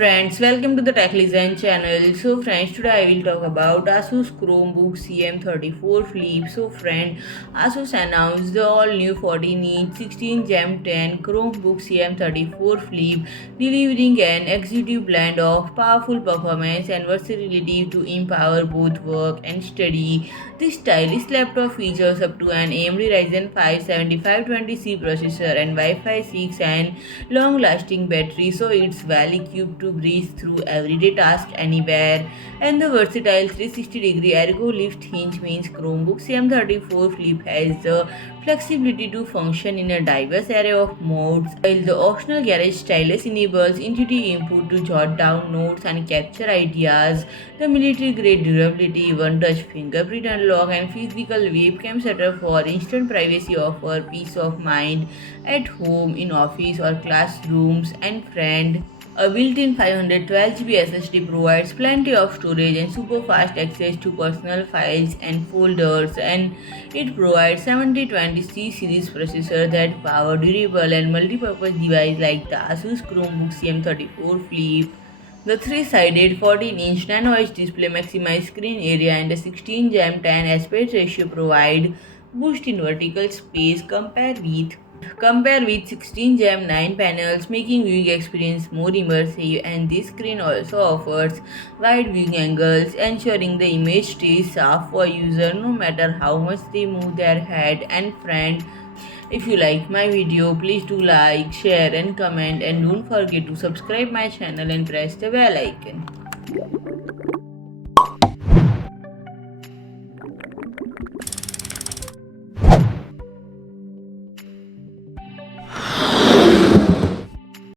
friends, welcome to the Tech Listen channel. So friends, today I will talk about Asus Chromebook CM34 Flip. So friend, Asus announced the all new 14-inch 16 Gem 10 Chromebook CM34 Flip, delivering an executive blend of powerful performance and versatility to empower both work and study. This stylish laptop features up to an AMD Ryzen 5 7520C processor and Wi-Fi 6 and long-lasting battery, so it's well equipped to breeze through everyday tasks anywhere. And the versatile 360-degree ErgoLift hinge means Chromebook CM34 Flip has the flexibility to function in a diverse array of modes, while the optional garage stylus enables intuitive input to jot down notes and capture ideas. The military-grade durability, one-touch fingerprint unlock, and physical webcam setup for instant privacy offer peace of mind at home, in office, or classrooms. And friend, a built-in 512 GB SSD provides plenty of storage and super fast access to personal files and folders, and it provides 7020C series processor that power durable and multi-purpose device like the Asus Chromebook CM34 Flip. The three-sided 14-inch nano-edge display maximizes screen area, and the 16:10 aspect ratio provide boost in vertical space compared with 16 Gem 9 panels, making viewing experience more immersive. And this screen also offers wide viewing angles, ensuring the image stays sharp for user no matter how much they move their head. And friend, if you like my video, please do like, share and comment, and don't forget to subscribe my channel and press the bell icon.